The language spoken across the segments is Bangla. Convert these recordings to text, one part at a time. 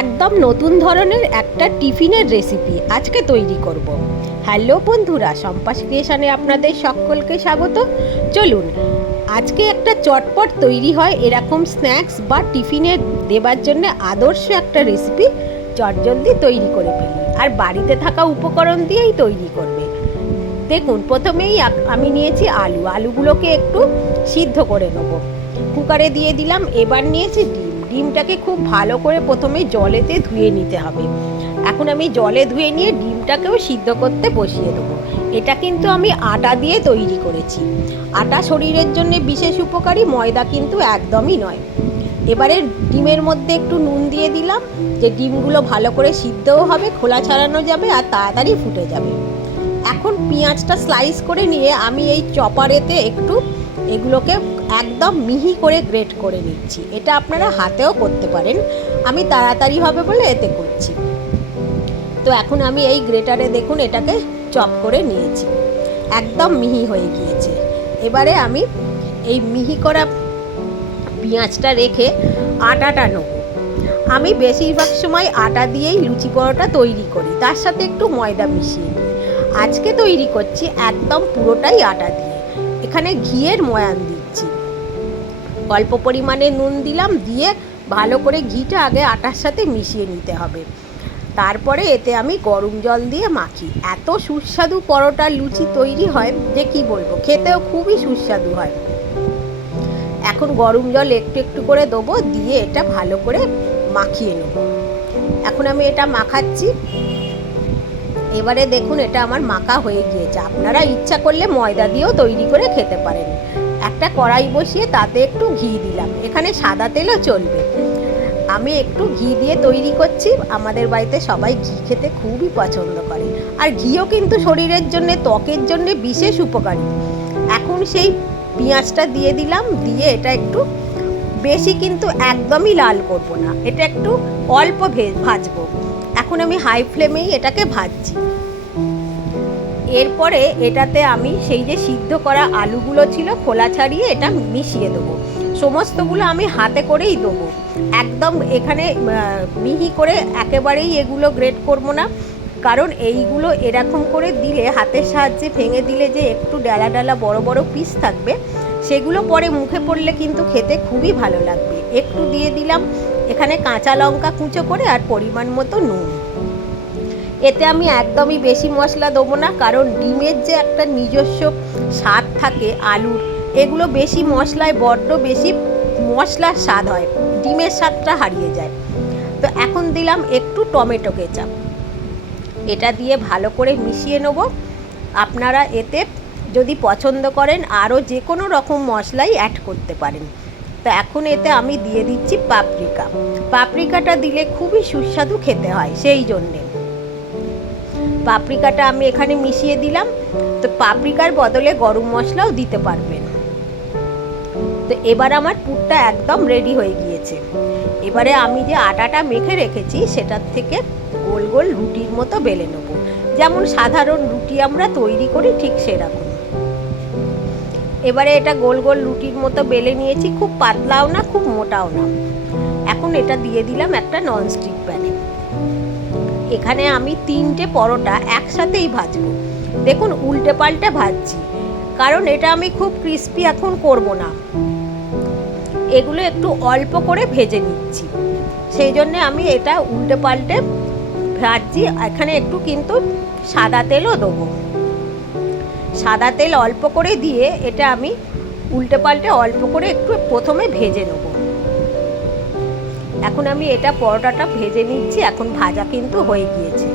একদম নতুন ধরনের একটা টিফিনের রেসিপি আজকে তৈরি করব। হ্যালো বন্ধুরা সম্পাস ক্রিয়েশনে আপনাদের সকলকে স্বাগত। চলুন, আজকে একটা চটপট তৈরি হয়, এরকম স্ন্যাক্স বা টিফিনে দেবার জন্য আদর্শ একটা রেসিপি চটজলদি তৈরি করে ফেলি। আর বাড়িতে থাকা উপকরণ দিয়েই তৈরি করবে। দেখুন, প্রথমেই আমি নিয়েছি আলু। আলুগুলোকে একটু সিদ্ধ করে নেব। কুকারে দিয়ে দিলাম, এবার নিয়েছি ডিম। ডিমটাকে খুব ভালো করে প্রথমে জলেতে ধুয়ে নিতে হবে। এখন আমি জলে ধুয়ে নিয়ে ডিমটাকেও সিদ্ধ করতে বসিয়ে দেবো। এটা কিন্তু আমি আটা দিয়ে তৈরি করেছি। আটা শরীরের জন্য বিশেষ উপকারী, ময়দা কিন্তু একদমই নয়। এবারে ডিমের মধ্যে একটু নুন দিয়ে দিলাম, যে ডিমগুলো ভালো করে সিদ্ধও হবে, খোলা ছাড়ানো যাবে আর তাড়াতাড়ি ফুটে যাবে। এখন পেঁয়াজটা স্লাইস করে নিয়ে আমি এই চপারেতে একটু এগুলোকে একদম মিহি করে গ্রেট করে নিচ্ছি। এটা আপনারা হাতেও করতে পারেন। আমি তাড়াতাড়ি হবে বলে এতে করছি। তো এখন আমি এই গ্রেটারে দেখুন, এটাকে চপ করে নিয়েছি। একদম মিহি হয়ে গিয়েছে। এবারে আমি এই মিহি করা পেঁয়াজটা রেখে আটাটা নেব। আমি বেশিরভাগ সময় আটা দিয়েই লুচি পরোটা তৈরি করি। তার সাথে একটু ময়দা মিশিয়ে নিই। আজকে তৈরি করছি একদম পুরোটাই আটা দিয়ে। এখানে ঘিয়ের ময়ান দিচ্ছি অল্প পরিমাণে নুন দিলাম, দিয়ে ভালো করে ঘিটা আগে আটার সাথে মিশিয়ে নিতে হবে। তারপরে এতে আমি গরম জল দিয়ে মাখি। এত সুস্বাদু পরোটা লুচি তৈরি হয় যে কি বলব, খেতেও খুবই সুস্বাদু হয়। এখন গরম জল একটু একটু করে দেবো, দিয়ে এটা ভালো করে মাখিয়ে নেব। এখন আমি এটা মাখাচ্ছি। এবারে দেখুন, এটা আমার মাখা হয়ে গিয়েছে। আপনারা ইচ্ছা করলে ময়দা দিয়েও তৈরি করে খেতে পারেন। একটা কড়াই বসিয়ে তাতে একটু ঘি দিলাম। এখানে সাদা তেলও চলবে। আমি একটু ঘি দিয়ে তৈরি করছি। আমাদের বাড়িতে সবাই ঘি খেতে খুবই পছন্দ করে। আর ঘিও কিন্তু শরীরের জন্য, ত্বকের জন্য বিশেষ উপকারী। এখন সেই পেঁয়াজটা দিয়ে দিলাম। দিয়ে এটা একটু বেশি কিন্তু একদমই লাল করব না। এটা একটু অল্প ভেজ ভাজবো। এখন আমি হাই ফ্লেমেই এটাকে ভাজছি। এরপরে এটাতে আমি সেই যে সিদ্ধ করা আলুগুলো ছিল খোলা ছাড়িয়ে এটা মিশিয়ে দেবো। সমস্তগুলো আমি হাতে করেই দেবো। একদম এখানে মিহি করে একেবারেই এগুলো গ্রেট করব না। কারণ এইগুলো এরকম করে দিলে, হাতের সাহায্যে ভেঙে দিলে যে একটু ডালা ডালা বড় বড় পিস থাকবে, সেগুলো পরে মুখে পড়লে কিন্তু খেতে খুবই ভালো লাগবে। একটু দিয়ে দিলাম, এখানে কাঁচা লঙ্কা কুঁচো করে আর পরিমাণ মতো নুন। এতে আমি একদমই বেশি মশলা দেবো না, কারণ ডিমের যে একটা নিজস্ব স্বাদ থাকে, আলুর, এগুলো বেশি মশলায় বড্ড বেশি মশলার স্বাদ হয়, ডিমের স্বাদটা হারিয়ে যায়। তো এখন দিলাম একটু টমেটো কেচাপ। এটা দিয়ে ভালো করে মিশিয়ে নেব। আপনারা এতে যদি পছন্দ করেন, আরও যে কোনো রকম মশলাই অ্যাড করতে পারেন। তো এখন এতে আমি দিয়ে দিচ্ছি পাপরিকা। পাপরিকাটা দিলে খুবই সুস্বাদু খেতে হয়, সেই জন্যে। পাপরিকাটা আমি এখানে মিশিয়ে দিলাম, তো পাপরিকার বদলে গরম মশলাও দিতে পারবেন। তো এবার আমার পুরটা একদম রেডি হয়ে গিয়েছে। এবারে আমি যে আটাটা মেখে রেখেছি, সেটার থেকে গোল গোল রুটির মতো বেলে নেব। যেমন সাধারণ রুটি আমরা তৈরি করি ঠিক সেরকম। এবারে এটা গোল গোল রুটির মতো বেলে নিয়েছি, খুব পাতলাও না, খুব মোটাও না। এখন এটা দিয়ে দিলাম একটা ননস্টিক প্যানে এখানে আমি তিনটে পরোটা একসাথেই ভাজবো। দেখুন উল্টে পাল্টে ভাজছি, কারণ এটা আমি খুব ক্রিস্পি এখন করব না। এগুলো একটু অল্প করে ভেজে নিচ্ছি। সেই জন্য আমি এটা উল্টে পাল্টে ভাজছি, এখানে একটু কিন্তু সাদা তেলও দেবো। সাদা তেল অল্প করে দিয়ে এটা আমি উল্টে পাল্টে অল্প করে একটু প্রথমে ভেজে নেব। এখন আমি এটা পরোটাটা ভেজে নিচ্ছি, এখন ভাজা কিন্তু হয়ে গিয়েছে।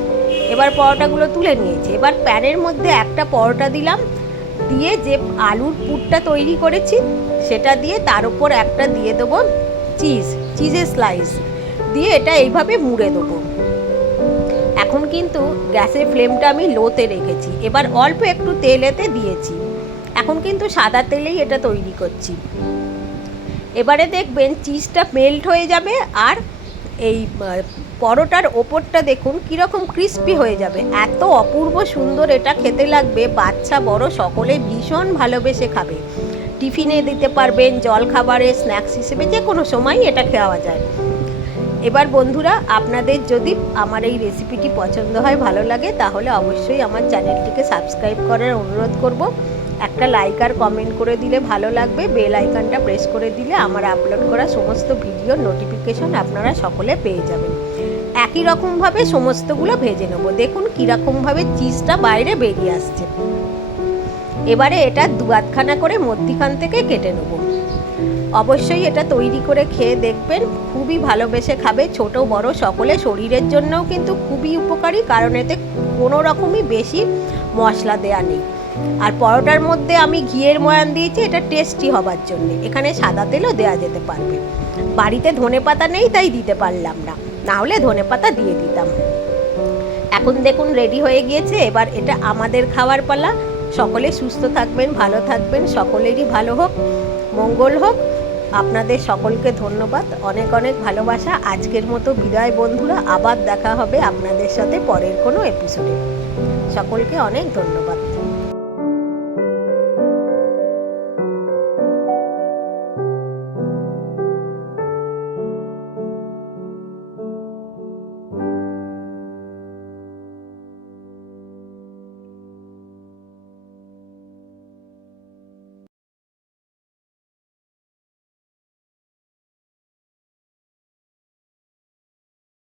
এবার পরোটাগুলো তুলে নিয়েছি। এবার প্যানের মধ্যে একটা পরোটা দিলাম, দিয়ে যে আলুর পুরটা তৈরি করেছি, সেটা দিয়ে তার উপর একটা দিয়ে দেবো চিজ, চিজের স্লাইস দিয়ে এটা এইভাবে মুড়ে দেবো। এখন কিন্তু গ্যাসের ফ্লেমটা আমি লোতে রেখেছি। এবার অল্প একটু তেলেতে দিয়েছি। এখন কিন্তু সাদা তেলেই এটা তৈরি করছি। এবারে দেখবেন চিজটা মেল্ট হয়ে যাবে আর এই পরোটার ওপরটা দেখুন কীরকম ক্রিস্পি হয়ে যাবে। এত অপূর্ব সুন্দর এটা খেতে লাগবে, বাচ্চা, বড়, সকলে ভীষণ ভালোবেসে খাবে। টিফিনে দিতে পারবেন জল খাবারে স্ন্যাক্স হিসেবে যে কোনো সময় এটা খাওয়া যায়। এবার বন্ধুরা, আপনাদের যদি আমার এই রেসিপিটি পছন্দ হয়, ভালো লাগে, তাহলে অবশ্যই আমার চ্যানেলটিকে সাবস্ক্রাইব করার অনুরোধ করব। একটা লাইক আর কমেন্ট করে দিলে ভালো লাগবে। বেল আইকনটা প্রেস করে দিলে আমার আপলোড করা সমস্ত ভিডিওর নোটিফিকেশন আপনারা সকলে পেয়ে যাবেন। একই রকমভাবে সমস্তগুলো ভেজে নেব। দেখুন কীরকমভাবে চিজটা বাইরে বেরিয়ে আসছে। এবারে এটা দু আধখানা করে মধ্যিখান থেকে কেটে নেব। অবশ্যই এটা তৈরি করে খেয়ে দেখবেন। খুবই ভালোবেসে খাবে। ছোট, বড় সকলে শরীরের জন্যও কিন্তু খুবই উপকারী, কারণ এতে কোনো রকমই বেশি মশলা দেয়া নেই। আর পরোটার মধ্যে আমি ঘিয়ের ময়ান দিয়েছি, এটা টেস্টি হবার জন্য। এখানে সাদা তেলও দেওয়া যেতে পারবে। বাড়িতে ধনে পাতা নেই, তাই দিতে পারলাম না। না হলে ধনে পাতা দিয়ে দিতাম। এখন দেখুন রেডি হয়ে গিয়েছে। এবার এটা আমাদের খাওয়ার পালা। সকলে সুস্থ থাকবেন, ভালো থাকবেন। সকলেরই ভালো হোক, মঙ্গল হোক। আপনাদের সকলকে ধন্যবাদ। অনেক অনেক ভালোবাসা। আজকের মতো বিদায় বন্ধুরা, আবার দেখা হবে আপনাদের সাথে পরের কোনো এপিসোডে সকলকে অনেক ধন্যবাদ।